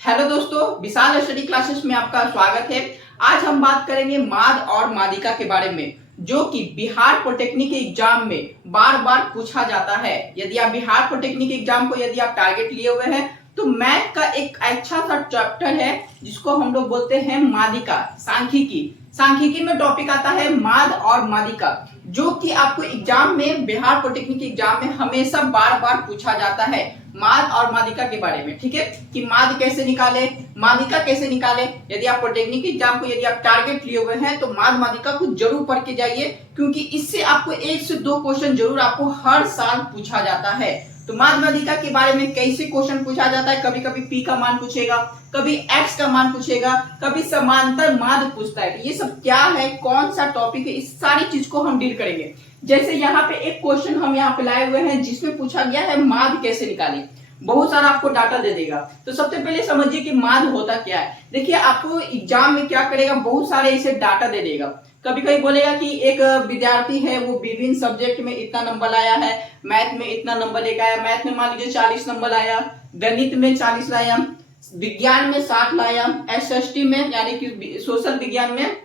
Hello दोस्तों, विशाल study classes में आपका स्वागत है। आज हम बात करेंगे माद और मादिका के बारे में, जो कि बिहार पॉलिटेक्निक एग्जाम में बार बार पूछा जाता है। यदि आप बिहार पॉलिटेक्निक एग्जाम को यदि आप टारगेट लिए हुए हैं तो मैथ का एक अच्छा सा चैप्टर है जिसको हम लोग बोलते हैं मादिका, सांख्यिकी। सांख्यिकी में टॉपिक आता है माद और मादिका, जो कि आपको एग्जाम में, बिहार पॉलिटेक्निक एग्जाम में हमेशा बार बार पूछा जाता है माद और मादिका के बारे में। ठीक है, कि माद कैसे निकाले, मादिका कैसे निकाले। यदि आप पॉलिटेक्निक एग्जाम को यदि आप टारगेट लिए हुए हैं तो माद मादिका को जरूर पढ़ के जाइए, क्योंकि इससे आपको 1 से 2 क्वेश्चन जरूर आपको हर साल पूछा जाता है। तो माद मादिका के बारे में कैसे क्वेश्चन पूछा जाता है, कभी कभी पी का मान पूछेगा, कभी एक्स का मान पूछेगा, कभी समांतर माद पूछता है। तो ये सब क्या है, कौन सा टॉपिक है, इस सारी चीज को हम डील करेंगे। जैसे यहाँ पे एक क्वेश्चन हम यहाँ पे लाए हुए हैं जिसमें पूछा गया है माद कैसे निकालें। बहुत सारा आपको डाटा दे देगा। तो सबसे पहले समझिए कि माद होता क्या है। देखिए, आपको एग्जाम में क्या करेगा, बहुत सारे ऐसे डाटा दे देगा। कभी कभी बोलेगा कि एक विद्यार्थी है, वो विभिन्न सब्जेक्ट में इतना नंबर लाया है, मैथ में इतना नंबर लेकर आया, मैथ में मान लीजिए 40 नंबर लाया, गणित में 40 लाया, विज्ञान में 60 लाया, एसएसटी में यानी कि सोशल विज्ञान में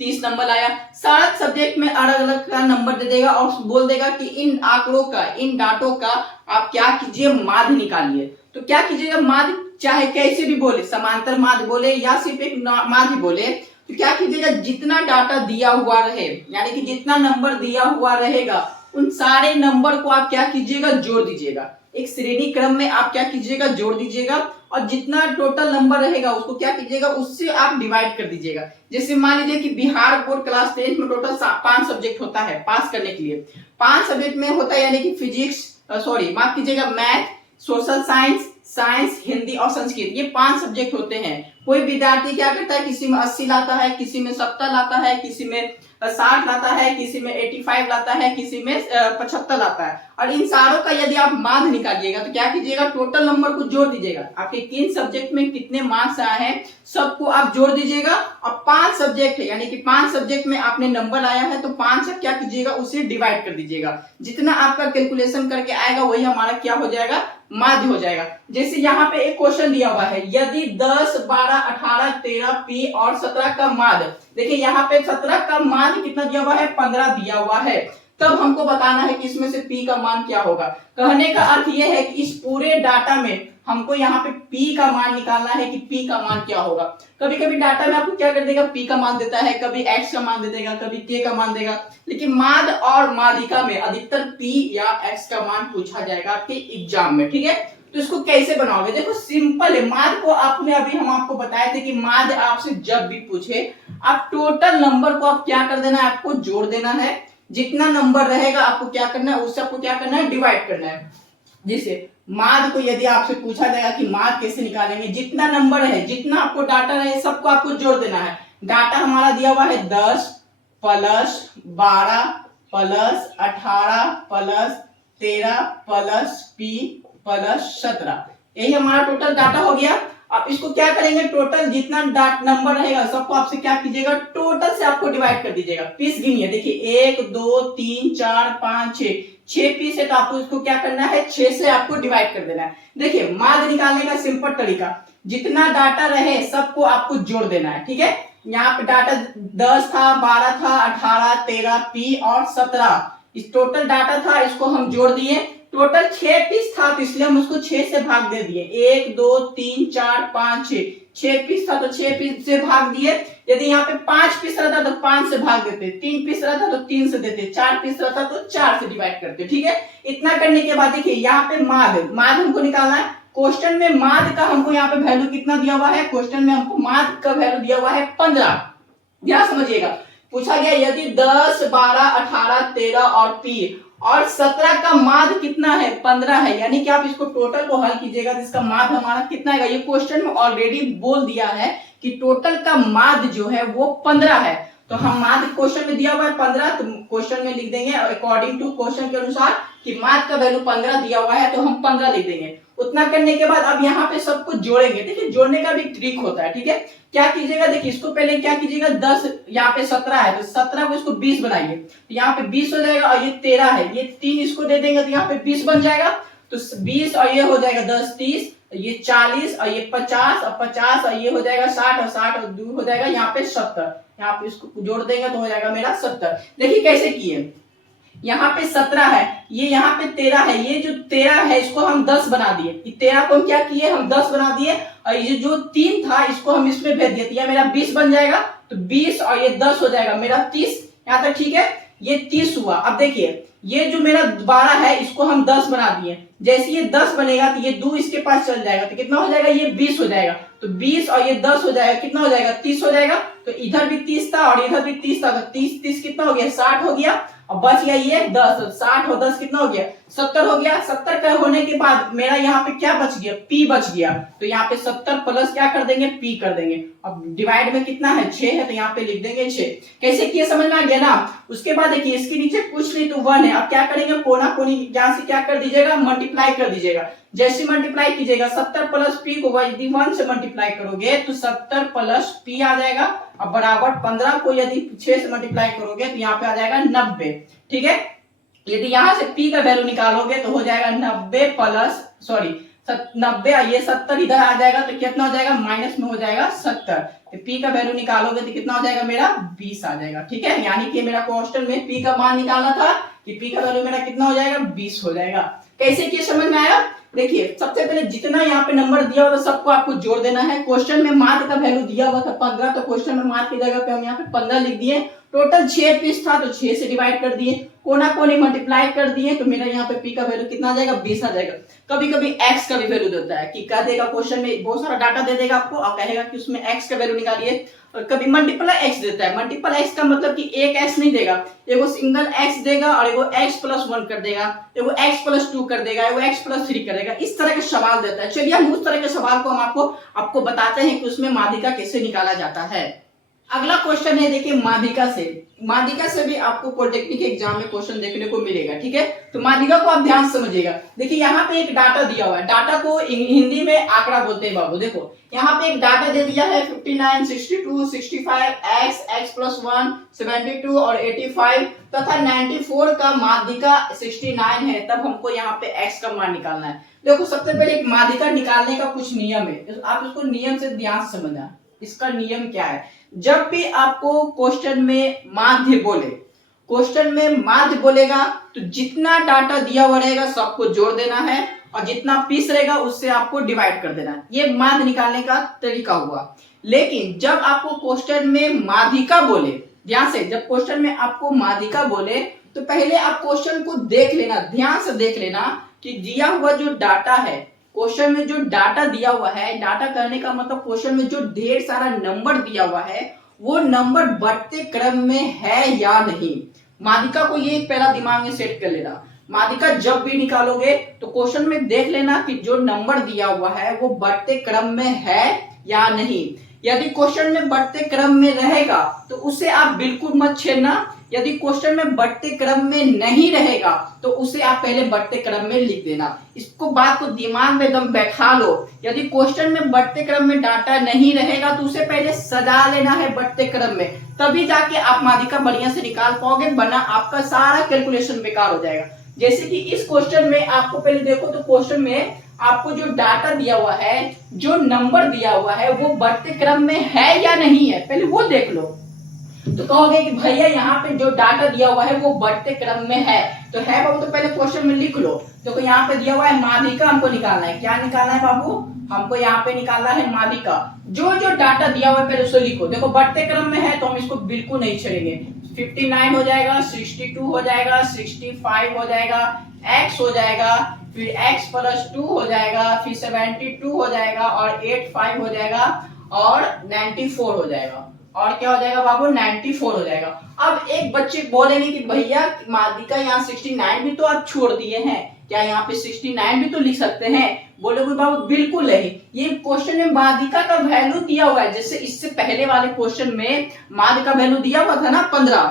30 नंबर लाया। सारा सब्जेक्ट में अलग अलग का नंबर दे देगा और बोल देगा कि इन आंकड़ों का, इन डाटों का आप क्या कीजिए, माद निकालिए। तो क्या कीजिएगा, माद चाहे कैसे भी बोले, समांतर माद बोले या सिर्फ एक माद ही बोले, तो क्या कीजिएगा, जितना डाटा दिया हुआ रहे, यानी कि जितना नंबर दिया हुआ रहेगा, उन सारे नंबर को आप क्या कीजिएगा, जोड़ दीजिएगा। एक श्रेणी क्रम में आप क्या कीजिएगा, जोड़ दीजिएगा, और जितना टोटल नंबर रहेगा उसको क्या कीजिएगा, उससे आप डिवाइड कर दीजिएगा। जैसे मान लीजिए कि बिहार बोर्ड क्लास 10 में टोटल 5 सब्जेक्ट होता है पास करने के लिए। 5 सब्जेक्ट में होता है, यानी कि फिजिक्स, माफ कीजिएगा, math, social science, science, Hindi और संस्कृत, ये 5 सब्जेक्ट होते हैं। कोई विद्यार्थी क्या करता है, किसी में 80 लाता है, किसी में 70 लाता है, किसी में 60 लाता है, किसी में 85 लाता है, किसी में 75 लाता है। और इन सारों का यदि आप माध्य निकालिएगा तो क्या कीजिएगा, टोटल नंबर को जोड़ दीजिएगा। आपके 3 सब्जेक्ट में कितने मार्क्स आए हैं सबको आप जोड़ दीजिएगा। और 5 सब्जेक्ट है, यानी कि 5 सब्जेक्ट में आपने नंबर आया है तो 5 से क्या कीजिएगा, उसे डिवाइड कर दीजिएगा। जितना आपका कैलकुलेशन करके आएगा वही हमारा क्या हो जाएगा, माध्य हो जाएगा। जैसे यहाँ पे एक क्वेश्चन दिया हुआ है, यदि 10, 12, 18, 13 पी और 17 का माध्य। देखिए यहाँ पे 17 का माध्य कितना दिया हुआ है, 15 दिया हुआ है। तब हमको बताना है कि इसमें से पी का मान क्या होगा। कहने का अर्थ यह है कि इस पूरे डाटा में हमको यहाँ पे पी का मान निकालना है कि पी का मान क्या होगा। कभी कभी डाटा में आपको क्या कर देगा, पी का मान देता है, कभी एक्स का मान दे देगा, कभी के का मान देगा। लेकिन माद और मादिका में अधिकतर पी या एक्स का मान पूछा जाएगा आपके एग्जाम में। ठीक है, तो इसको कैसे बनाओगे, देखो सिंपल है। माद को आपने अभी हम आपको बताए थे कि माद आपसे जब भी पूछे, आप टोटल नंबर को आप क्या कर देना है, आपको जोड़ देना है। जितना नंबर रहेगा आपको क्या करना है, उससे आपको क्या करना है, डिवाइड करना है। जैसे माद को यदि आपसे पूछा जाएगा कि माद कैसे निकालेंगे, जितना नंबर है, जितना आपको डाटा रहे, सबको आपको जोड़ देना है। डाटा हमारा दिया हुआ है 10 plus 12 plus 18 plus 13 plus P plus 17, यही हमारा टोटल डाटा हो गया। आप इसको क्या करेंगे, टोटल जितना नंबर रहेगा सबको आपसे क्या कीजिएगा, टोटल से आपको डिवाइड कर दीजिएगा। पीस गिनिए, देखिए 1 2 3 4 5 6 पीस है, तो आपको इसको क्या करना है, 6 से आपको डिवाइड कर देना है। देखिए माध्य निकालने का सिंपल तरीका, जितना डाटा रहे सबको आपको जोड़ देना है। ठीक है, यहाँ पे डाटा 10 था, 12 था, 18, 13 पी और 17, इस टोटल डाटा था, इसको हम जोड़ दिए। टोटल 6 पीस था तो इसलिए हम उसको 6 से भाग दे दिए। 1 2 3 4 5 6 पीस था तो 6 पीस से भाग दिए। यदि यहाँ पे 5 पीस रहता तो 5 से भाग देते, 3 पीस रहता तो 3 से देते, 4 पीस रहता तो 4 से डिवाइड करते। ठीक है, इतना करने के बाद देखिए यहाँ पे माद हमको निकालना है। क्वेश्चन में माद का हमको यहाँ पे वैल्यू कितना दिया हुआ है, क्वेश्चन में हमको माद का वैल्यू दिया हुआ है 15। ध्यान समझिएगा, पूछा गया यदि 10 12 18 13 और पी और 17 का माध्य कितना है, 15 है। यानी कि आप इसको टोटल को हल कीजिएगा, जिसका माध्य हमारा कितना है, ये क्वेश्चन में ऑलरेडी बोल दिया है कि टोटल का माध्य जो है वो 15 है। तो हम माध्य क्वेश्चन में दिया हुआ है 15, तो क्वेश्चन में लिख देंगे अकॉर्डिंग टू क्वेश्चन के अनुसार कि माध्य का वैल्यू 15 दिया हुआ है, तो हम 15 लिख देंगे। उतना करने के बाद अब यहाँ पे सबको जोड़ेंगे। देखिए जोड़ने का भी ट्रिक होता है। ठीक है, क्या कीजिएगा, देखिए इसको पहले क्या कीजिएगा, 10 यहाँ पे 17 है तो 17 को इसको 20 बनाइए, तो यहाँ पे 20 हो जाएगा। और ये 13 है, ये 3 इसको दे देंगे तो यहाँ पे 20 बन जाएगा। तो 20 और ये हो जाएगा 10 30, ये 40 और ये 50 और 50 और ये हो जाएगा 60 और 60 और 2 हो जाएगा यहाँ पे 70। यहाँ पे इसको जोड़ देंगे तो हो जाएगा मेरा 70। देखिए कैसे किए, यहाँ पे 17 है, ये यहाँ पे 13 है, ये जो 13 है इसको हम 10 बना दिए, 13 को हम क्या किए, हम 10 बना दिए, और ये जो 3 था इसको हम इसमें भेज दिए, यह मेरा 20 बन जाएगा, तो 20 और ये 10 हो जाएगा मेरा 30। यहाँ तक ठीक है, ये 30 हुआ। अब देखिए ये जो मेरा 12 है इसको हम 10 बना दिए, जैसे ये 10 बनेगा तो ये 2 इसके पास चल जाएगा, तो कितना हो जाएगा, ये 20 हो जाएगा, तो 20 और ये 10 हो जाएगा, कितना हो जाएगा, 30 हो जाएगा। तो इधर भी 30 था और इधर भी 30 था, तो 30 30 कितना हो गया, 60 हो गया, और बच गया ये 10, 60 और 10 कितना हो गया, 70 हो गया। 70 का होने के बाद मेरा यहाँ पे क्या बच गया, p बच गया, तो यहाँ पे 70 प्लस क्या कर देंगे, p कर देंगे। अब डिवाइड में कितना है, 6 है, तो यहाँ पे लिख देंगे 6। कैसे किए समझ में आ गया ना। उसके बाद देखिए इसके नीचे कुछ नहीं तो 1 है, अब क्या करेंगे, कोना कोनी यहाँ से क्या कर दीजिएगा, मल्टीप्लाई कर दीजिएगा। जैसे मल्टीप्लाई कीजिएगा 70 प्लस p को यदि 1 से मल्टीप्लाई करोगे तो 70 प्लस p आ जाएगा, अब बराबर 15 को यदि 6 से मल्टीप्लाई करोगे तो यहाँ पे आ जाएगा 90। ठीक है, यदि यहाँ से p का वैल्यू निकालोगे तो हो जाएगा 90 प्लस 90, ये 70 इधर आ जाएगा तो कितना हो जाएगा, माइनस में हो जाएगा 70, तो p का वैल्यू निकालोगे तो कितना हो जाएगा, मेरा 20 आ जाएगा। ठीक है, यानी कि मेरा क्वेश्चन में p का मान निकालना था कि p का वैल्यू मेरा कितना हो जाएगा, 20 हो जाएगा। कैसे किए समझ में आया। देखिए सबसे पहले जितना यहाँ पे नंबर दिया हुआ था सबको आपको जोड़ देना है। क्वेश्चन में मार्क का वैल्यू दिया हुआ था 15, तो क्वेश्चन में मार्क की जगह पे हम यहाँ पे 15 लिख दिए। टोटल 6 पीस था तो 6 से डिवाइड कर दिए, कोना कोनी मल्टीप्लाई कर दिए, तो मेरा यहाँ पे p का वैल्यू कितना आ जाएगा, 20 आ जाएगा। कभी कभी x का भी वैल्यू देता है कि कह देगा क्वेश्चन में बहुत सारा डाटा दे देगा आपको और कहेगा कि उसमें x का वैल्यू निकालिए, और कभी मल्टीपल x देता है। मल्टीपल x का मतलब कि एक x नहीं देगा, एगो सिंगल x देगा और एगो x प्लस 1 कर देगा, एगो x प्लस 2 कर देगा, एगो x प्लस 3 करेगा, इस तरह के सवाल देता है। चलिए हम उस तरह के सवाल को हम आपको बताते हैं कि उसमें माध्यिका कैसे निकाला जाता है। अगला क्वेश्चन है देखिए माध्यिका से भी आपको पॉलिटेक्निक एग्जाम में क्वेश्चन देखने को मिलेगा। ठीक है, तो माध्यिका को आप ध्यान से समझिएगा। देखिए यहाँ पे एक डाटा दिया हुआ है, डाटा को हिंदी में आंकड़ा बोलते हैं बाबू। देखो यहाँ पे एक डाटा दे दिया है 59, 62, 65, x प्लस 1, 72 और 85 तथा 94 का माध्यिका 69 है, तब हमको यहाँ पे x का मान निकालना है। देखो सबसे पहले एक माध्यिका निकालने का कुछ नियम है, आप इसको नियम से ध्यान से समझना। इसका नियम क्या है, जब भी आपको क्वेश्चन में माध्य बोलेगा तो जितना डाटा दिया हुआ रहेगा सबको जोड़ देना है और जितना पीस रहेगा उससे आपको डिवाइड कर देना है। ये माध्य निकालने का तरीका हुआ। लेकिन जब आपको क्वेश्चन में माध्यिका बोले, ध्यान से, जब क्वेश्चन में आपको माध्यिका बोले तो पहले आप क्वेश्चन को देख लेना, ध्यान से देख लेना कि दिया हुआ जो डाटा है, क्वेश्चन में जो डाटा दिया हुआ है, डाटा करने का मतलब क्वेश्चन में जो ढेर सारा नंबर दिया हुआ है वो नंबर बढ़ते क्रम में है या नहीं। माध्यिका को ये पहला दिमाग में सेट कर लेना। माध्यिका जब भी निकालोगे तो क्वेश्चन में देख लेना कि जो नंबर दिया हुआ है वो बढ़ते क्रम में है या नहीं। यदि क्वेश्चन में बढ़ते क्रम में रहेगा तो उसे आप बिल्कुल मत छेड़ना। यदि क्वेश्चन में बढ़ते क्रम में नहीं रहेगा तो उसे आप पहले बढ़ते क्रम में लिख देना। इसको बात को दिमाग में एकदम बैठा लो। यदि क्वेश्चन में बढ़ते क्रम में डाटा नहीं रहेगा तो उसे पहले सजा लेना है बढ़ते क्रम में, तभी जाके आप माध्यिका बढ़िया से निकाल पाओगे, वरना आपका सारा कैलकुलेशन बेकार हो जाएगा। जैसे कि इस क्वेश्चन में आपको पहले देखो तो क्वेश्चन में आपको जो डाटा दिया हुआ है, जो नंबर दिया हुआ है वो बढ़ते क्रम में है या नहीं है, पहले वो देख लो। तो कहोगे कि भैया यहाँ पे जो डाटा दिया हुआ है वो बढ़ते क्रम में है, तो है बाबू तो पहले क्वेश्चन में लिख लो। देखो यहाँ पे दिया हुआ है माध्यिका, हमको निकालना है। क्या निकालना है बाबू, हमको यहाँ पे निकालना है माध्यिका। जो जो डाटा दिया हुआ है पहले उसे लिखो। देखो बढ़ते क्रम में है तो हम इसको बिल्कुल नहीं छेड़ेंगे। 59 हो जाएगा, 62 हो जाएगा, 65 हो जाएगा, x हो जाएगा, फिर x प्लस 2 हो जाएगा, फिर 72 हो जाएगा और 85 हो जाएगा और 94 हो जाएगा। और क्या हो जाएगा बाबू, 94 हो जाएगा। अब एक बच्चे बोलेंगे कि भैया माध्यिका यहाँ 69 भी तो आप छोड़ दिए हैं, क्या यहाँ पे 69 भी तो लिख सकते हैं? बोलोगे बाबू बिल्कुल नहीं, ये क्वेश्चन में माध्यिका का वैल्यू दिया हुआ है। जैसे इससे पहले वाले क्वेश्चन में माध्य का वैल्यू दिया हुआ था ना 15,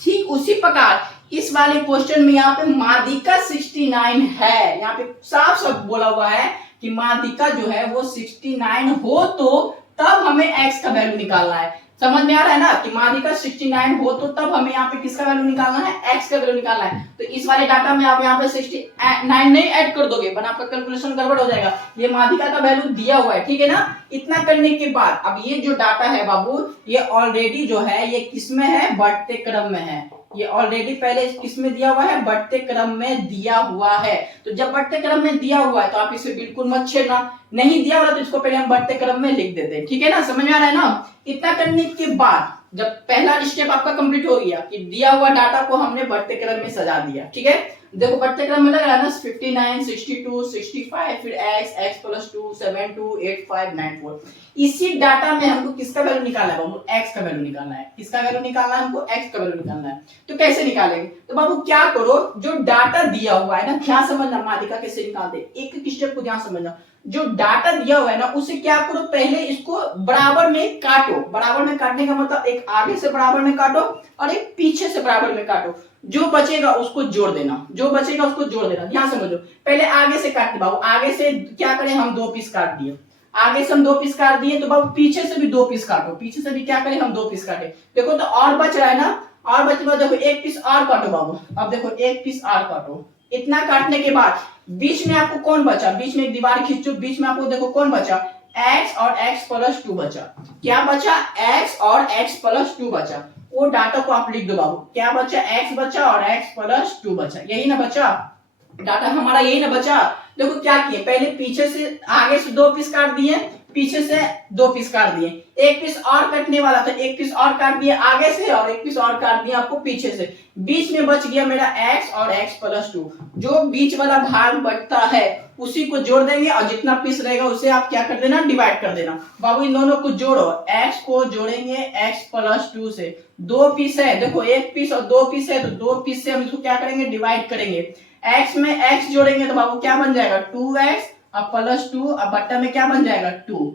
ठीक उसी प्रकार इस वाले क्वेश्चन में यहाँ पे माध्यिका 69 है। यहाँ पे साफ साफ बोला हुआ है कि माध्यिका जो है वो 69 हो तो तब हमें x का वैल्यू निकालना है। समझ में आ रहा है ना कि माध्यिका 69 हो तो तब हमें यहाँ पे किसका वैल्यू निकालना है, x का वैल्यू निकालना है। तो इस वाले डाटा में आप यहाँ पे 69 नहीं ऐड कर दोगे वरना आपका कैलकुलेशन गड़बड़ हो जाएगा। ये माध्यिका का वैल्यू दिया हुआ है, ठीक है ना। इतना करने के बाद अब ये जो डाटा है बाबू, ये ऑलरेडी जो है ये किसमें है, बढ़ते क्रम में है। ये ऑलरेडी पहले किसमें दिया हुआ है, बढ़ते क्रम में दिया हुआ है। तो जब बढ़ते क्रम में दिया हुआ है तो आप इसे बिल्कुल मत छेड़ना, नहीं दिया हुआ तो इसको पहले हम बढ़ते क्रम में लिख देते हैं, ठीक है ना। समझ में आ रहा है ना। इतना करने के बाद जब पहला स्टेप आपका कंप्लीट हो गया कि दिया हुआ डाटा को हमने बढ़ते क्रम में सजा दिया, ठीक है। देखो बढ़ते क्रम में लग रहा है ना 59, 62, 65, फिर x प्लस 2, 7, 2, 8, 5, 9, 4। इसी डाटा में हमको किसका वैल्यू निकालना है बाबू, x का वैल्यू निकालना है। किसका वैल्यू निकालना है हमको, x का वैल्यू निकालना है। तो कैसे निकालेंगे, तो बाबू क्या करो, जो डाटा दिया हुआ है ना, ध्यान समझना माध्यिका कैसे निकालते हैं, एक एक स्टेप को ध्यान समझना। जो डाटा दिया हुआ है ना उसे क्या करो, पहले इसको बराबर में काटो। बराबर में काटने का मतलब एक आगे से बराबर में काटो और एक पीछे से बराबर में काटो। जो बचेगा उसको जोड़ देना, जो बचेगा उसको जोड़ देना। ध्यान समझो, पहले आगे से काटते बाबू, आगे से क्या करें हम 2 पीस काट दिए, आगे से हम 2 पीस काट दिए। तो बाबू पीछे से भी 2 पीस काटो, पीछे से भी क्या करें हम 2 पीस काटे। देखो तो और बच रहा है ना, और बच रहा, देखो 1 पीस और काटो बाबू। अब देखो 1 पीस और काटो। इतना काटने के बाद बीच में आपको कौन बचा, बीच में एक दीवार खींचो, बीच में आपको देखो कौन बचा, x और x प्लस 2 बचा। क्या बचा, x और x प्लस 2 बचा। वो डाटा को आप लिख दो बाबू, क्या बचा, x बचा और x प्लस 2 बचा। यही ना बचा डाटा हमारा, यही ना बचा। देखो क्या किए, पहले पीछे से आगे से 2 पीस काट दिए, पीछे से 2 पीस काट दिए। 1 पीस और कटने वाला था, 1 पीस और काट दिया आगे से और 1 पीस और काट दिया आपको पीछे से। बीच में बच गया मेरा x और x प्लस 2। जो बीच वाला भाग बचता है उसी को जोड़ देंगे और जितना पीस रहेगा उसे आप क्या कर देना, डिवाइड कर देना। बाबू इन दोनों को जोड़ो, x को जोड़ेंगे x प्लस 2 से। 2 पीस है, देखो 1 पीस और 2 पीस है, तो 2 पीस से हम इसको क्या करेंगे, डिवाइड करेंगे। x में x जोड़ेंगे तो बाबू क्या बन जाएगा, 2x और प्लस 2 और बट्टा में क्या बन जाएगा, 2।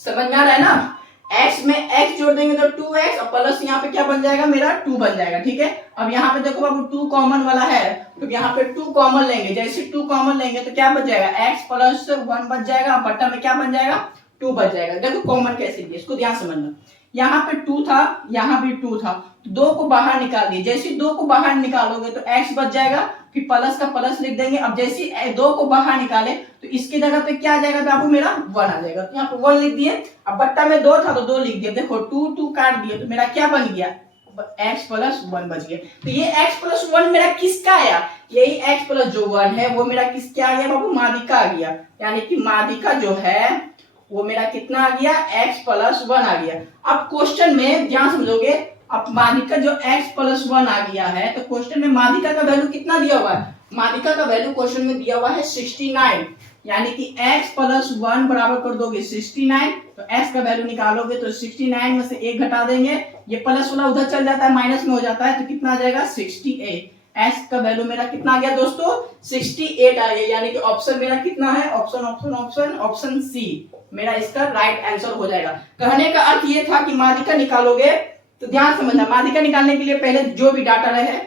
समझ में आ रहा है ना। x में x जोड़ देंगे तो 2x और प्लस यहाँ पे क्या बन जाएगा मेरा 2 बन जाएगा, ठीक है। अब यहाँ पे देखो बाबू 2 कॉमन वाला है तो यहाँ पे 2 कॉमन लेंगे, जैसे 2 कॉमन लेंगे तो क्या बच जाएगा, x प्लस 1 बच जाएगा और बट्टा में क्या बन जाएगा, 2 बच जाएगा। देखो कॉमन कैसे दिए, इसको ध्यान समझना। यहाँ पे 2 था, यहाँ भी 2 था, तो 2 को बाहर निकाल दिए। जैसे 2 को बाहर निकालोगे तो x बच जाएगा, फिर प्लस का प्लस लिख देंगे। अब जैसे 2 को बाहर निकाले तो इसकी जगह पे क्या आ जाएगा बाबू, मेरा 1 आ जाएगा। तो यहाँ पे 1 लिख दिए। अब बट्टा में 2 था तो 2 लिख दिया। देखो 2 काट दिए तो मेरा क्या बन गया, x प्लस 1 बच गया। तो ये x प्लस 1 मेरा किसका आया, यही x प्लस जो 1 है वो मेरा किसका आ गया बाबू, माध्यिका आ गया। यानी कि माध्यिका जो है वो मेरा कितना आ गया, x प्लस 1 आ गया। अब क्वेश्चन में ध्यान समझोगे, अब माध्यिका जो x प्लस 1 आ गया है तो क्वेश्चन में माध्यिका का वैल्यू कितना दिया हुआ है, माध्यिका का वैल्यू क्वेश्चन में दिया हुआ है 69। यानी कि x प्लस 1 बराबर कर दोगे 69, तो x का वैल्यू निकालोगे तो 69 में से 1 घटा देंगे, ये प्लस वाला उधर चल जाता है, माइनस में हो जाता है, तो कितना आ जाएगा 68। x का वैल्यू मेरा कितना आ गया दोस्तों, 68 आ गया। यानी कि ऑप्शन मेरा कितना है, option option option option C मेरा इसका राइट आंसर हो जाएगा। कहने का अर्थ ये था कि माध्यिका निकालोगे तो ध्यान समझना, माध्यिका निकालने के लिए पहले जो भी डाटा रहे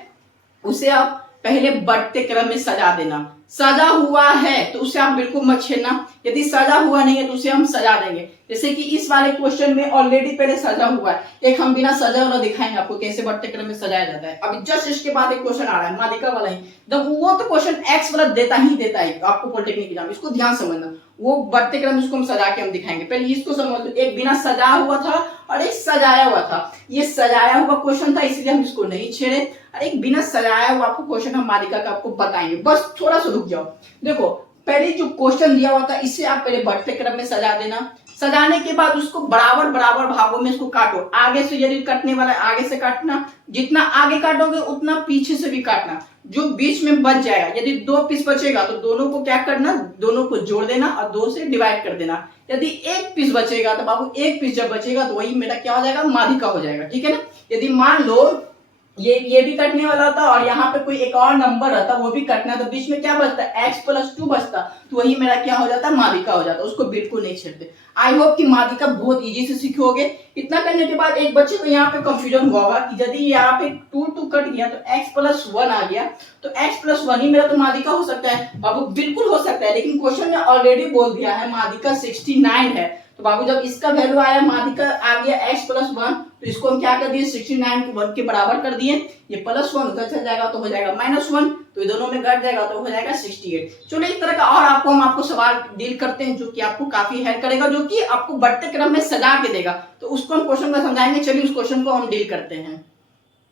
उसे आप पहले बढ़ते क्रम में सजा देना। सजा हुआ है तो उसे आप बिल्कुल मत छेड़ना, यदि सजा हुआ नहीं है तो उसे हम सजा देंगे। जैसे कि इस वाले क्वेश्चन में ऑलरेडी पहले सजा हुआ है, एक हम बिना सजा वाला दिखाएंगे आपको कैसे बढ़ते क्रम में सजाया जाता है। अभी जस्ट इसके बाद एक क्वेश्चन आ रहा है माध्यिका वाला ही, जब वो तो क्वेश्चन एक्स वाला देता है आपको पॉलिटेक्निक एग्जाम, इसको ध्यान समझना। वो बढ़ते क्रम इसको हम सजा के हम दिखाएंगे। पहले इसको समझ लो, एक बिना सजा हुआ था और एक सजाया हुआ था। ये सजाया हुआ क्वेश्चन था इसलिए हम इसको नहीं छेड़े, और एक बिना सजाया हुआ आपको क्वेश्चन हम माध्यिका का आपको बताएंगे। बस थोड़ा सा रुक जाओ। देखो पहले जो क्वेश्चन दिया हुआ था इसे आप पहले बढ़ते क्रम में सजा देना। सजाने के बाद उसको बराबर बराबर भागों में इसको काटो। आगे से यदि कटने वाला है आगे से काटना, जितना आगे काटोगे उतना पीछे से भी काटना। जो बीच में बच जाएगा, यदि 2 पीस बचेगा तो दोनों को क्या करना, दोनों को जोड़ देना और 2 से डिवाइड कर देना। यदि 1 पीस बचेगा तो बाबू 1 पीस जब बचेगा तो वही मेरा क्या हो जाएगा, माध्यिका हो जाएगा, ठीक है ना। यदि मान लो ये भी कटने वाला था और यहाँ पे कोई एक और नंबर रहता वो भी कटना, तो बीच में क्या बचता है, x प्लस 2 बचता, तो वही मेरा क्या हो जाता है, माध्यिका हो जाता। उसको बिल्कुल नहीं छेड़ते। आई होप कि माध्यिका बहुत इजी से सीखोगे। इतना करने के बाद एक बच्चे को यहाँ पे कंफ्यूजन हुआ होगा कि यदि यहाँ पे 2 कट गया तो x प्लस 1 आ गया, तो x प्लस 1 ही मेरा तो माध्यिका हो सकता है। बाबू बिल्कुल हो सकता है, लेकिन क्वेश्चन में ऑलरेडी बोल दिया है माध्यिका 69 है। तो बाबू जब इसका वैल्यू आया माध्यिका आ गया x+1, तो इसको हम क्या कर दिए 69 को 1 के बराबर कर दिए। ये +1 उधर चल जाएगा तो हो जाएगा -1, तो ये दोनों में घट जाएगा तो हो जाएगा 68। चलो इस तरह का और आपको सवाल डील करते हैं जो कि आपको काफी हेल्प करेगा, जो कि आपको बढ़ते क्रम में सजा के देगा। तो उसको हम क्वेश्चन को समझाएंगे। चलिए उस क्वेश्चन को हम डील करते हैं।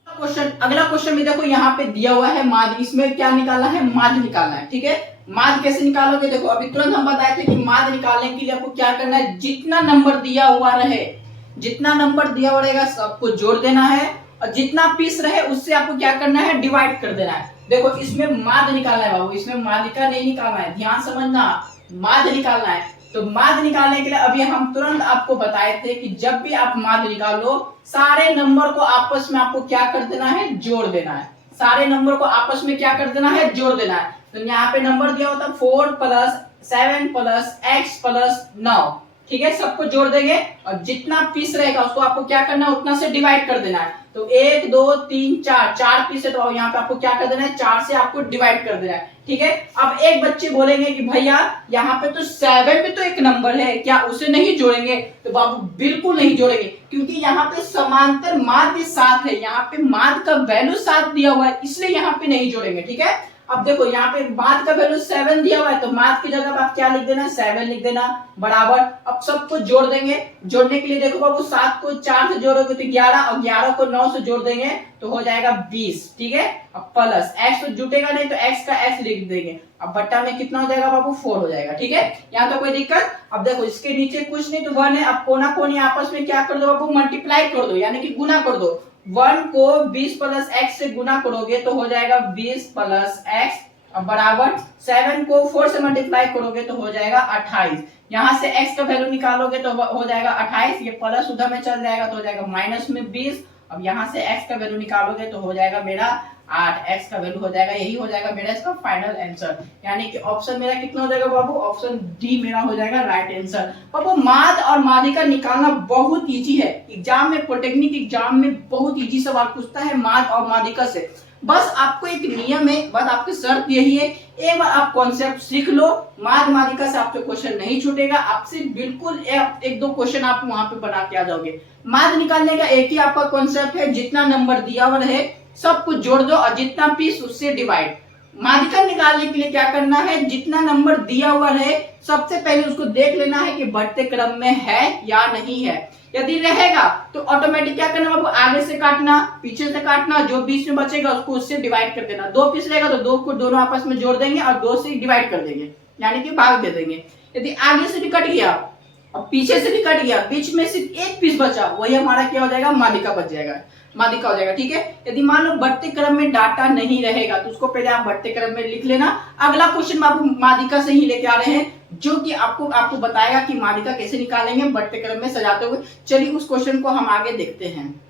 अगला क्वेश्चन भी देखो यहाँ पे दिया हुआ है माध्य, इसमें क्या निकालना है, माध्य निकालना है। ठीक है, माध्य कैसे निकालोगे, देखो अभी तुरंत हम बताए थे कि माध्य निकालने के लिए आपको क्या करना है, जितना नंबर दिया हुआ रहेगा सबको जोड़ देना है, और जितना पीस रहे उससे आपको क्या करना है, डिवाइड कर देना है। देखो इसमें माध्य निकालना है बाबू, इसमें माध्यिका नहीं निकालना है, ध्यान समझना, माध्य निकालना है। तो माध्य निकालने के लिए अभी हम तुरंत आपको बताए थे कि जब भी आप माध्य निकालो, सारे नंबर को आपस में आपको क्या कर देना है, जोड़ देना है। सारे नंबर को आपस में क्या कर देना है, जोड़ देना है। तो यहाँ पे नंबर दिया होता है 4 + 7 + x + 9। ठीक है, सबको जोड़ देंगे और जितना पीस रहेगा उसको आपको क्या करना है, उतना से डिवाइड कर देना है। तो 1 2 3 4 पीस है, तो यहाँ पे आपको क्या कर देना है, 4 से आपको डिवाइड कर देना है। ठीक है, अब एक बच्चे बोलेंगे कि भैया यहाँ पे तो 7 भी तो एक नंबर है, क्या उसे नहीं जोड़ेंगे? तो बाबू बिल्कुल नहीं जोड़ेंगे, क्योंकि यहाँ पे समांतर माध्य 7 है, यहाँ पे माध्य का वैल्यू 7 दिया हुआ है, इसलिए यहाँ पे नहीं जोड़ेंगे। ठीक है, अब देखो यहाँ पे माध्य का वैल्यू 7 दिया हुआ है, तो माध्य की जगह आप क्या लिख देना, 7 लिख देना बराबर। अब सबको जोड़ देंगे। जोड़ने के लिए देखो बाबू 7 को 4 से जोड़ोगे तो 11, और 11 को 9 से जोड़ देंगे तो हो जाएगा 20। ठीक है, अब प्लस x तो जुटेगा नहीं तो x का x लिख देंगे। अब बट्टा में कितना हो जाएगा बाबू, 4 हो जाएगा। ठीक है, यहाँ तो कोई दिक्कत। अब देखो इसके नीचे कुछ नहीं तो 1 है, अब कोना कोनी आपस में क्या कर दो बाबू, मल्टीप्लाई कर दो, यानी कि गुना कर दो। 1 को 20 + x से गुना करोगे तो हो जाएगा 20 + x, अब बराबर 7 को 4 से मल्टीप्लाई करोगे तो हो जाएगा 28। यहाँ से x का वैल्यू निकालोगे तो हो जाएगा 28, ये प्लस उधर में चल जाएगा तो हो जाएगा माइनस में 20। अब यहाँ से x का वैल्यू निकालोगे तो हो जाएगा मेरा 8, x का वैल्यू हो जाएगा, यही हो जाएगा मेरा इसका फाइनल आंसर। यानी कि ऑप्शन मेरा कितना हो जाएगा बाबू, ऑप्शन डी मेरा हो जाएगा राइट आंसर। बाबू माध्य और माध्यिका निकालना बहुत इजी है, एग्जाम में, पॉलिटेक्निक एग्जाम में बहुत इजी सवाल पूछता है माध्य और माध्यिका से। बस आपको एक नियम है, बस आपकी शर्त यही है, एक बार आप कॉन्सेप्ट सीख लो, माध्य माध्यिका से आपसे क्वेश्चन नहीं छूटेगा, आपसे बिल्कुल एक दो क्वेश्चन आप वहां पे बना के आ जाओगे। माध्य निकालने का एक ही आपका कॉन्सेप्ट है, जितना नंबर दिया हुआ है सब कुछ जोड़ दो और जितना पीस उससे डिवाइड। माध्यिका निकालने के लिए क्या करना है, जितना नंबर दिया हुआ है सबसे पहले उसको देख लेना है कि बढ़ते क्रम में है या नहीं है। यदि रहेगा तो ऑटोमेटिक क्या करना बाबू, आगे से काटना, पीछे से काटना, जो बीच में बचेगा उसको उससे डिवाइड कर देना। 2 पीस रहेगा तो 2 को दोनों आपस में जोड़ देंगे और 2 से डिवाइड कर देंगे, यानी कि भाग दे देंगे। यदि आगे से भी कट गया और पीछे से भी कट गया, बीच में सिर्फ एक पीस बचा, वही हमारा क्या हो जाएगा, माध्यिका बच जाएगा, माध्यिका हो जाएगा। ठीक है, यदि मान लो बढ़ते क्रम में डाटा नहीं रहेगा तो उसको पहले आप बढ़ते क्रम में लिख लेना। अगला क्वेश्चन आप माध्यिका से ही लेके आ रहे हैं, जो कि आपको बताएगा कि माध्यिका कैसे निकालेंगे बढ़ते क्रम में सजाते हुए। चलिए उस क्वेश्चन को हम आगे देखते हैं।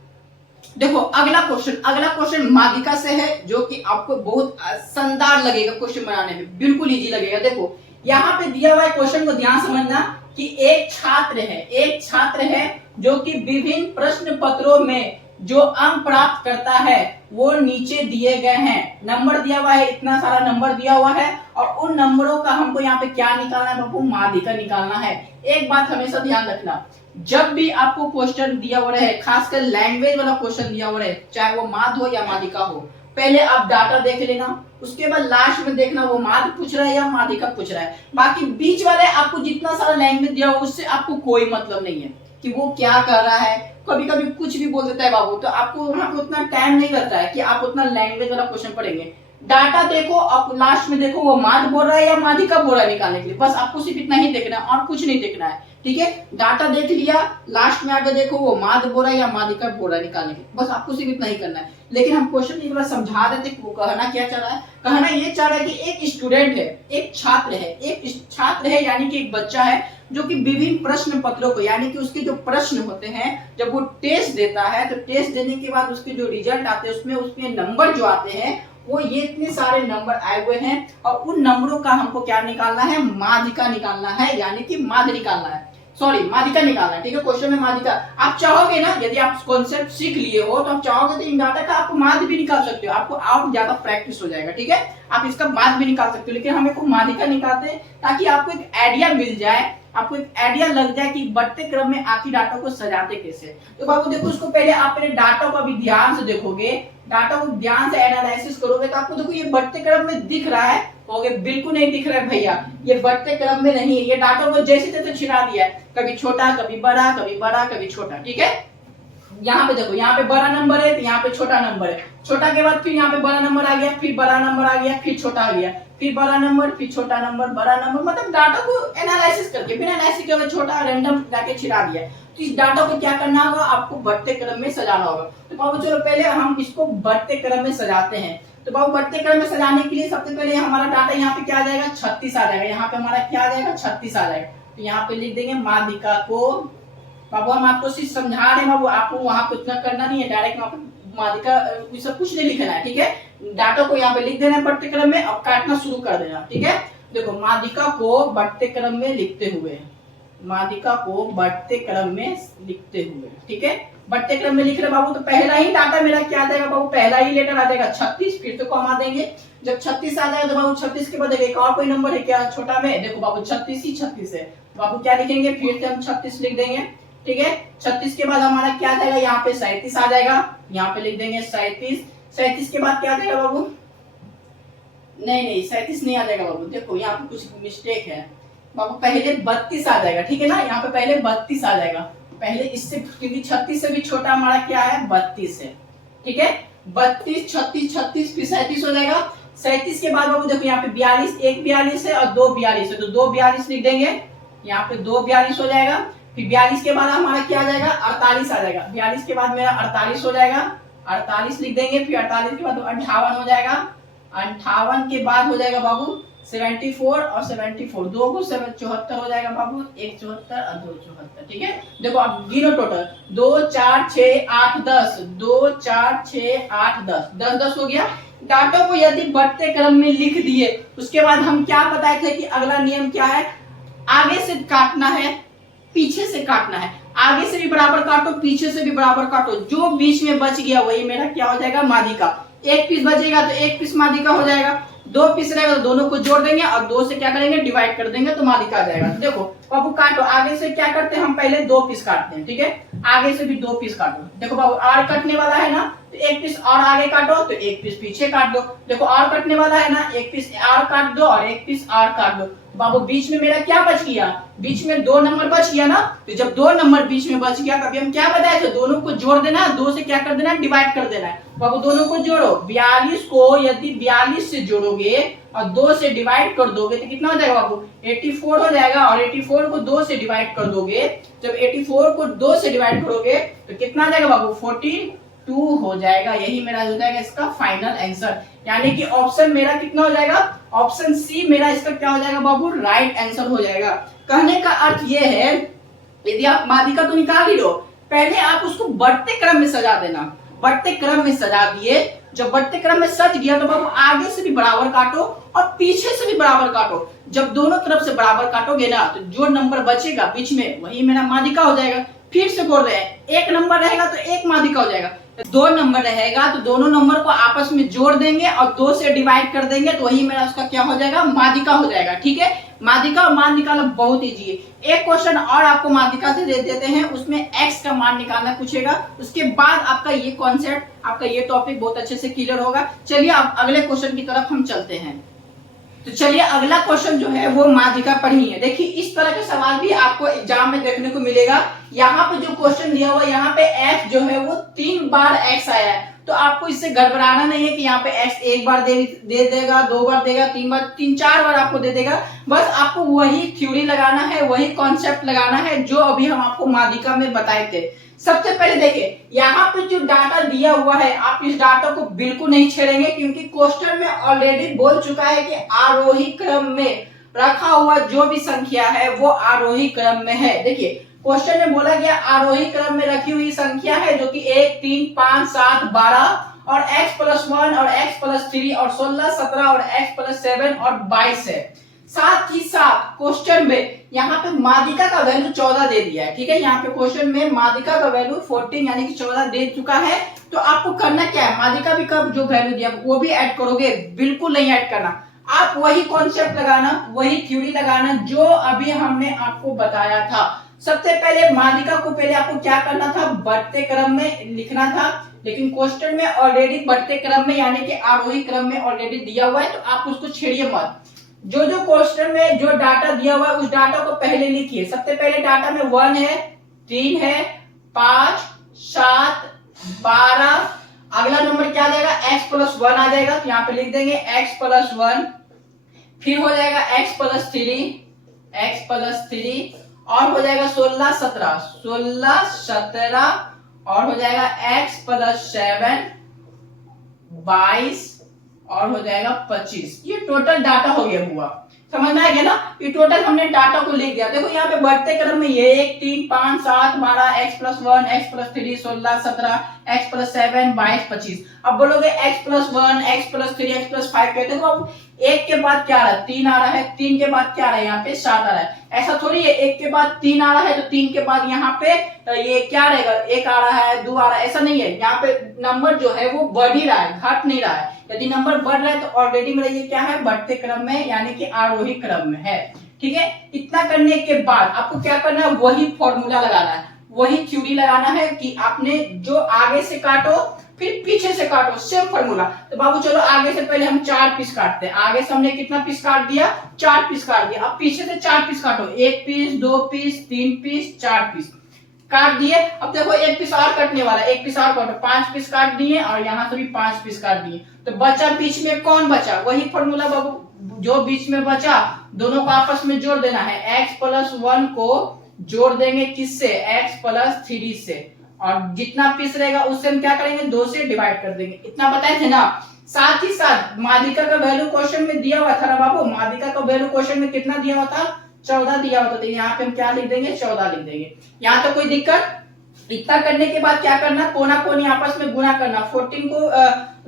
देखो अगला क्वेश्चन माध्यिका से है, जो कि आपको बहुत शानदार लगेगा, क्वेश्चन बनाने में बिल्कुल इजी लगेगा। देखो यहाँ पे दिया हुआ क्वेश्चन को ध्यान समझना कि एक छात्र है जो कि विभिन्न प्रश्न पत्रों में जो अंक प्राप्त करता है वो नीचे दिए गए हैं। नंबर दिया हुआ है, इतना सारा नंबर दिया हुआ है, और उन नंबरों का हमको यहाँ पे क्या निकालना है बाबू, माध्यिका निकालना है। एक बात हमेशा ध्यान रखना, जब भी आपको क्वेश्चन दिया हुआ है, खासकर लैंग्वेज वाला क्वेश्चन दिया हुआ है, चाहे वो माध्य हो या माध्यिका हो, पहले आप डाटा देख लेना, उसके बाद लास्ट में देखना वो माध्य पूछ रहा है या माध्यिका पूछ रहा है। बाकी बीच वाले आपको जितना सारा लैंग्वेज दिया हुआ उससे आपको कोई मतलब नहीं है कि वो क्या कर रहा है, कभी कभी कुछ भी बोल देता है बाबू, तो आपको वहां पे उतना टाइम नहीं लगता है कि आप उतना लैंग्वेज वाला क्वेश्चन पढ़ेंगे। डाटा देखो और लास्ट में देखो वो माध्य बोल रहा है या माध्यिका बोल रहा है निकालने के लिए, बस आपको सिर्फ इतना ही देखना है और कुछ नहीं देखना है। ठीक है, डाटा देख लिया, लास्ट में आगे देखो वो माध्य बोल रहा है या माध्यिका बोल रहा है निकालने के लिए, बस आपको सिर्फ इतना ही करना है। लेकिन हम क्वेश्चन एक बार समझा रहे थे, वो कहना क्या चाह रहा है, कहना ये चाह रहा है कि एक स्टूडेंट है, एक छात्र है यानी कि एक बच्चा है जो कि विभिन्न प्रश्न पत्रों को, यानी कि उसके जो प्रश्न होते हैं जब वो टेस्ट देता है, तो टेस्ट देने के बाद उसके जो रिजल्ट आते हैं उसमें नंबर जो आते हैं वो ये इतने सारे नंबर आए हुए हैं, और उन नंबरों का हमको क्या निकालना है, माध्यिका निकालना है, यानी कि माध्यिका निकालना है। ठीक है, क्वेश्चन में माध्यिका आप चाहोगे ना, यदि आप कॉन्सेप्ट सीख लिए हो तो आप चाहोगे तो इन डाटा का आप माध्य भी निकाल सकते हो, आपको और ज्यादा प्रैक्टिस हो जाएगा। ठीक है, आप इसका माध्य भी निकाल सकते हो, लेकिन हमें को माध्यिका निकालते हैं ताकि आपको एक आइडिया मिल जाए आपको एक आइडिया लग जाए कि बढ़ते क्रम में आपकी डाटा को सजाते कैसे। तो बाबू देखो, उसको पहले आप पहले डाटा को अभी ध्यान से देखोगे, डाटा को ध्यान से एनालिसिस करोगे तो आपको देखो ये बढ़ते क्रम में दिख रहा है, कहोगे बिल्कुल नहीं दिख रहा है भैया, ये बढ़ते क्रम में नहीं है, ये डाटा को जैसे तैसे छिड़ा दिया है, कभी छोटा कभी बड़ा कभी बड़ा कभी छोटा। ठीक है, यहाँ पे देखो, यहाँ पे बड़ा नंबर है तो यहाँ पे छोटा नंबर है, छोटा के बाद फिर यहाँ पे बड़ा नंबर आ गया, फिर बड़ा नंबर आ गया, फिर छोटा आ गया, फिर बड़ा नंबर, फिर छोटा नंबर, बड़ा नंबर, मतलब डाटा को एनालिसिस करके फिर एनालिसिस करके छोटा रैंडम जाके छिड़ा दिया। तो इस डाटा को क्या करना होगा, आपको बढ़ते क्रम में सजाना होगा। तो बाबू चलो पहले हम इसको बढ़ते क्रम में सजाते हैं। तो बाबू बढ़ते क्रम में सजाने के लिए सबसे पहले हमारा डाटा यहाँ पे क्या आ जाएगा, 36 आ जाएगा, यहाँ पे हमारा क्या आ जाएगा, 36 आ जाएगा। तो यहाँ पे लिख देंगे माध्यिका को, बाबू हम आपको सिर्फ समझा रहे हैं बाबू, आपको वहां पे उतना करना नहीं है, डायरेक्ट वहां पे माध्यिका सब कुछ नहीं लिखना है। ठीक है, डाटा को यहाँ पे लिख देना है बढ़ते क्रम में, अब काटना शुरू कर देना। ठीक है, देखो माध्यिका को बढ़ते क्रम में लिखते हुए, माध्यिका को बढ़ते क्रम में लिखते हुए। ठीक है, बढ़ते क्रम में लिख रहे बाबू, तो पहला ही डाटा मेरा क्या आ जाएगा बाबू, पहला ही लेटर आ जाएगा 36, फिर तो कॉमा देंगे। जब 36 आ जाएगा तो बाबू 36 के बाद एक और कोई नंबर है क्या छोटा में, देखो बाबू 36 ही 36 है, बाबू क्या लिखेंगे, फिर से हम 36 लिख देंगे। ठीक है, 36 के बाद हमारा क्या आ जाएगा, यहाँ पे 37 आ जाएगा, यहाँ पे लिख देंगे 37। 37 के बाद क्या आ जाएगा बाबू, नहीं 37 नहीं आ जाएगा बाबू, देखो यहाँ पे कुछ मिस्टेक है बाबू, पहले 32 आ जाएगा। ठीक है ना, यहाँ पे पहले 32 आ जाएगा, पहले इससे, क्योंकि 36 से भी छोटा हमारा क्या है, 32 है। ठीक है, 32 36 36 फिर 37 हो जाएगा। 37 के बाद बाबू देखो यहाँ पे 42, एक 42 है और दो 42 है, तो दो 42 लिख देंगे, यहाँ पे दो 42 हो जाएगा। फिर 42 के बाद हमारा क्या आ जाएगा, 48 आ जाएगा, 42 के बाद मेरा 48 हो जाएगा, 48 लिख देंगे। फिर 48 के बाद 58 हो जाएगा, 58 के बाद हो जाएगा बाबू 74 और 74, दो को 74 हो जाएगा बाबू, एक 74 और दो 74। ठीक है, देखो अब गिनो टोटल, 2 4 6 8 10, 2 4 6 8 10, 10 10 हो गया। डाटा को यदि बढ़ते क्रम में लिख दिए, उसके बाद हम क्या बताए थे कि अगला नियम क्या है, आगे से काटना है, पीछे से काटना है, आगे से भी बराबर काटो, पीछे से भी बराबर काटो, जो बीच में बच गया वही मेरा क्या हो जाएगा, माध्यिका। एक पीस बचेगा तो एक पीस माध्यिका हो जाएगा, दो पीस रहेगा तो दोनों को जोड़ देंगे और दो से क्या करेंगे, डिवाइड कर देंगे तो माध्यिका आ जाएगा। देखो बाबू काटो, आगे से क्या करते हैं हम, पहले दो पीस काटते हैं। ठीक है, आगे से भी दो पीस काटो, देखो बाबू आर कटने वाला है ना, तो एक पीस और आगे काटो तो एक पीस पीछे काट दो, देखो आर कटने वाला है ना, एक पीस आर काट दो और एक पीस आर काट दो। बाबू बीच में मेरा क्या बच गया, बीच में दो नंबर बच गया ना, तो जब दो नंबर बीच में बच गया तभी हम क्या बताए थे, दोनों को जोड़ देना, दो से क्या कर देना, डिवाइड कर देना है। बाबू दोनों को जोड़ो, 42 को यदि 42 से जोड़ोगे और दो से डिवाइड कर दोगे तो कितना हो जाएगा बाबू, 84 हो जाएगा, और 84 को दो से डिवाइड कर दोगे, जब 84 को दो से डिवाइड करोगे तो कितना आ जाएगा बाबू, 42 हो जाएगा। यही मेरा हो जाएगा इसका फाइनल आंसर, यानी कि ऑप्शन मेरा कितना हो जाएगा, ऑप्शन सी मेरा इसका क्या हो जाएगा बाबू, राइट आंसर हो जाएगा। कहने का अर्थ ये है, यदि आप माध्यिका तो निकाल ही लो, पहले आप उसको बढ़ते क्रम में सजा देना, बढ़ते क्रम में सजा दिए, जब बढ़ते क्रम में सज गया तो बाबू आगे से भी बराबर काटो और पीछे से भी बराबर काटो, जब दोनों तरफ से बराबर काटोगे ना तो जो नंबर बचेगा बीच में वही मेरा माध्यिका हो जाएगा। फिर से बोल रहे हैं, एक नंबर रहेगा तो एक माध्यिका हो जाएगा, दो नंबर रहेगा तो दोनों नंबर को आपस में जोड़ देंगे और दो से डिवाइड कर देंगे तो वही मेरा उसका क्या हो जाएगा, माध्यिका हो जाएगा। ठीक है, माध्यिका और मान निकालना बहुत इजी है। एक क्वेश्चन और आपको माध्यिका से दे देते हैं, उसमें x का मान निकालना पूछेगा, उसके बाद आपका ये कॉन्सेप्ट, आपका ये टॉपिक बहुत अच्छे से क्लियर होगा। चलिए अब अगले क्वेश्चन की तरफ हम चलते हैं। तो चलिए अगला क्वेश्चन जो है वो माध्यिका पर ही है। देखिए इस तरह के सवाल भी आपको एग्जाम में देखने को मिलेगा। यहाँ पे जो क्वेश्चन दिया हुआ, यहाँ पे x जो है वो 3 बार x आया है, तो आपको इससे गड़बड़ाना नहीं है कि यहाँ पे x एक बार दे देगा, दो बार देगा, तीन बार, तीन चार बार आपको दे देगा। बस आपको वही थ्योरी लगाना है, वही कॉन्सेप्ट लगाना है जो अभी हम आपको माध्यिका में बताए थे। सबसे पहले देखिए यहाँ पे जो डाटा दिया हुआ है, आप इस डाटा को बिल्कुल नहीं छेड़ेंगे, क्योंकि क्वेश्चन में ऑलरेडी बोल चुका है कि आरोही क्रम में रखा हुआ जो भी संख्या है वो आरोही क्रम में है। देखिए क्वेश्चन में बोला गया आरोही क्रम में रखी हुई संख्या है जो कि 1 3 5 7 12 और x+1 और x+3 और 16 17 और x+7 और 22 है। साथ ही साथ क्वेश्चन में यहाँ पे माध्यिका का वैल्यू 14 दे दिया है। ठीक है, यहाँ पे क्वेश्चन में माध्यिका का वैल्यू 14 यानी कि 14 दे चुका है। तो आपको करना क्या है, माध्यिका भी का जो वैल्यू दिया वो भी ऐड करोगे, बिल्कुल नहीं ऐड करना। आप वही कॉन्सेप्ट लगाना, वही थ्योरी लगाना जो अभी हमने आपको बताया था। सबसे पहले माध्यिका को पहले आपको क्या करना था, बढ़ते क्रम में लिखना था, लेकिन क्वेश्चन में ऑलरेडी बढ़ते क्रम में यानी कि आरोही क्रम में ऑलरेडी दिया हुआ है, तो आप उसको छेड़िए मत। जो जो क्वेश्चन में जो डाटा दिया हुआ है उस डाटा को पहले लिखिए। सबसे पहले डाटा में 1 है, 3 है, 5, 7, 12, अगला नंबर क्या आ जाएगा, x प्लस 1 आ जाएगा, तो यहाँ पे लिख देंगे x प्लस 1, फिर हो जाएगा x प्लस 3 और हो जाएगा 16 17 और हो जाएगा x प्लस 7 22 और हो जाएगा 25। ये टोटल डाटा हो गया हुआ, समझ में आ गया ना। ये टोटल हमने डाटा को लिख दिया। देखो यहाँ पे बढ़ते क्रम में ये 1 3 5 7 12 x plus 1 x plus 3 16 17 x plus 7 22 25। अब बोलोगे x plus 1 x plus 3 x plus 5 कहते हो। अब एक के बाद क्या आ रहा है, 3 आ रहा है, 3 के बाद क्या आ रहा है, यहाँ पे 7 आ रहा है। ऐसा थोड़ी है एक के बाद 3 आ रहा है तो 3 के बाद यहाँ पे ये क्या रहेगा, 1 आ रहा है, 2 आ रहा है, ऐसा नहीं है। यहाँ पे नंबर जो है वो बढ़ ही रहा है, घट नहीं रहा है। यदि नंबर बढ़ रहा है तो ऑलरेडी मेरा ये क्या है, बढ़ते क्रम में यानी कि आरोही क्रम में है। ठीक है, इतना करने के बाद आपको क्या करना है, वही फॉर्मूला लगाना है, वही थ्योरी लगाना है कि आपने जो आगे से काटो फिर पीछे से काटो, सेम फॉर्मूला। तो बाबू चलो आगे से पहले हम 4 पीस काटते हैं। आगे से हमने कितना पीस काट दिया, 4 पीस काट दिया। अब पीछे से 4 पीस काटो, 1 पीस 2 पीस 3 पीस 4 पीस काट दिए। अब देखो 1 पीस और कटने वाला, 1 पीस और काटो, 5 पीस काट दिए और यहाँ से भी 5 पीस काट दिए। तो बचा बीच में कौन बचा, वही फॉर्मूला बाबू, जो बीच में बचा दोनों को आपस में जोड़ देना है। x प्लस 1 को जोड़ देंगे किससे, x प्लस 3 से, और जितना पीस रहेगा उससे हम क्या करेंगे, 2 से डिवाइड कर देंगे। इतना बताए थे ना। साथ ही साथ माध्यिका का वैल्यू क्वेश्चन में दिया हुआ था ना बाबू, माध्यिका का वैल्यू क्वेश्चन में कितना दिया हुआ था, 14 दिया हुआ था। तो यहाँ पे हम क्या लिख देंगे, 14 लिख देंगे। यहाँ तो कोई दिक्कत। इतना करने के बाद क्या करना, कोना कोनी आपस में गुना करना। 14 को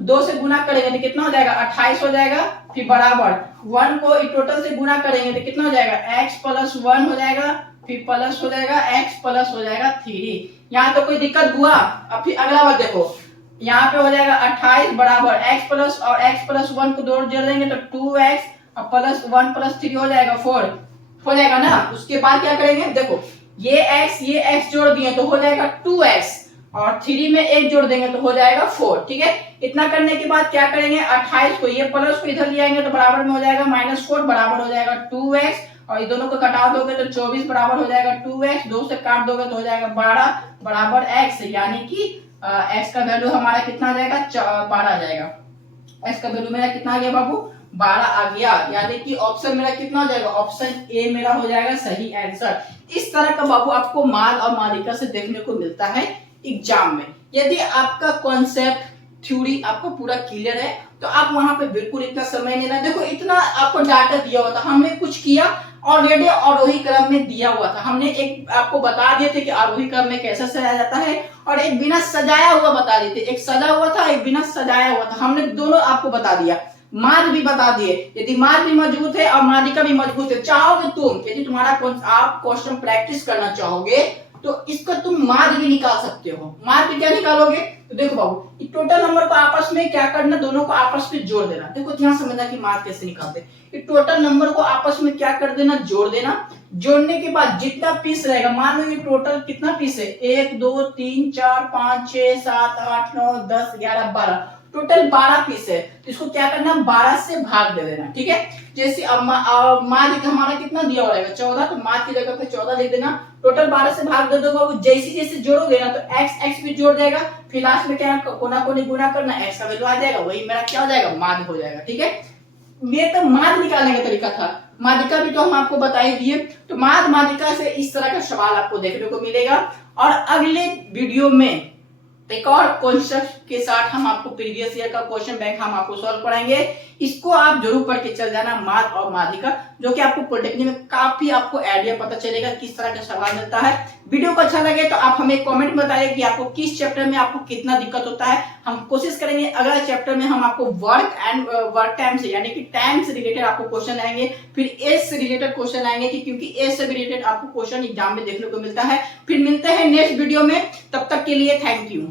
2 से गुना करेंगे तो कितना हो जाएगा, 28 हो जाएगा। फिर बराबर 1 को टोटल से गुना करेंगे तो कितना हो जाएगा, x प्लस 1 हो जाएगा, फिर प्लस हो जाएगा x प्लस हो जाएगा 3। यहाँ तो कोई दिक्कत हुआ। अब फिर अगला बात देखो, यहाँ पे हो जाएगा 28 बराबर x प्लस और x प्लस 1 को जोड़ देंगे तो 2x और प्लस 1 प्लस 3 हो जाएगा 4 हो जाएगा ना। उसके बाद क्या करेंगे, देखो ये x जोड़ दिए तो हो जाएगा 2x और 3 में 1 जोड़ देंगे तो हो जाएगा 4। ठीक है, इतना करने के बाद क्या करेंगे, 28 को ये प्लस को इधर ले आएंगे तो बराबर में हो जाएगा -4 बराबर हो जाएगा 2x और ये दोनों को घटा दोगे तो 24 बराबर हो जाएगा 2x, 2 से काट दोगे तो हो जाएगा 12 बराबर x, यानी कि x का वैल्यू हमारा कितना आ जाएगा, 12 आ जाएगा। x का वैल्यू मेरा कितना आ गया बाबू, 12 आ गया। यानी कि ऑप्शन मेरा कितना हो जाएगा, ऑप्शन ए मेरा हो जाएगा सही आंसर। इस तरह का बाबू आपको माद और माध्यिका से देखने को मिलता है एग्जाम में। यदि आपका कॉन्सेप्ट थ्योरी आपको पूरा क्लियर है तो आप वहां पे बिल्कुल इतना समय नहीं लेना। देखो इतना आपको डाटा दिया हुआ था, हमने कुछ किया ऑलरेडी आरोही क्रम में दिया हुआ था। हमने एक आपको बता दिए थे कि आरोही क्रम में कैसे सजाया जाता है और एक बिना सजाया हुआ बता दिए थे। एक सजा हुआ था, एक बिना सजाया हुआ था, हमने दोनों आपको बता दिया। माद भी बता दिए। यदि माद भी मजबूत है और माध्यिका भी मजबूत है, चाहोगे तुम, यदि तुम्हारा आप क्वेश्चन प्रैक्टिस करना चाहोगे तो इसका तुम माद भी निकाल सकते हो। माद भी क्या निकालोगे, तो देखो बाबू टोटल नंबर को आपस में क्या करना, दोनों को आपस में जोड़ देना। देखो ध्यान समझना कि माद कैसे निकालते हैं। टोटल नंबर को आपस में क्या कर देना, जोड़ देना। जोड़ने के बाद जितना पीस रहेगा, मान लो ये टोटल कितना पीस है, 1 2 3 4 5 6 7 8 9 10 11 12, टोटल 12 पीस है। तो इसको क्या करना, 12 से भाग दे देना। ठीक है, जैसे अब माद हमारा कितना दिया हुआ रहेगा 14, तो माद की जगह पे 14 लिख देना। टोटल 12 से भाग दे दो। जैसे जैसे जोड़ोगे ना तो x भी जोड़ जाएगा, फिर लास्ट में क्या कोना कोनी गुना करना, x का वैल्यू आ जाएगा, वही मेरा क्या हो जाएगा, माद हो जाएगा। ठीक है, ये तो माद निकालने का तरीका था। माध्यिका भी तो हम आपको बता ही दिए। तो माद माध्यिका से इस तरह का सवाल आपको देखने को मिलेगा। और अगले वीडियो में एक और कॉन्सेप्ट के साथ हम आपको प्रीवियस ईयर का क्वेश्चन बैंक हम आपको सॉल्व कराएंगे। इसको आप जरूर पढ़ के चल जाना, माद और माध्यिका, जो कि आपको पॉलिटेक्निक में काफी आपको आइडिया पता चलेगा किस तरह का सवाल मिलता है। वीडियो को अच्छा लगे तो आप हमें कमेंट में बताइए कि आपको किस चैप्टर में आपको कितना दिक्कत होता है। हम कोशिश करेंगे अगला चैप्टर में हम आपको वर्क टाइम से यानी कि टाइम से रिलेटेड आपको क्वेश्चन आएंगे, फिर एज से रिलेटेड क्वेश्चन आएंगे क्योंकि एज से रिलेटेड आपको क्वेश्चन एग्जाम में देखने को मिलता है। फिर मिलते हैं नेक्स्ट वीडियो में, तब तक के लिए थैंक यू।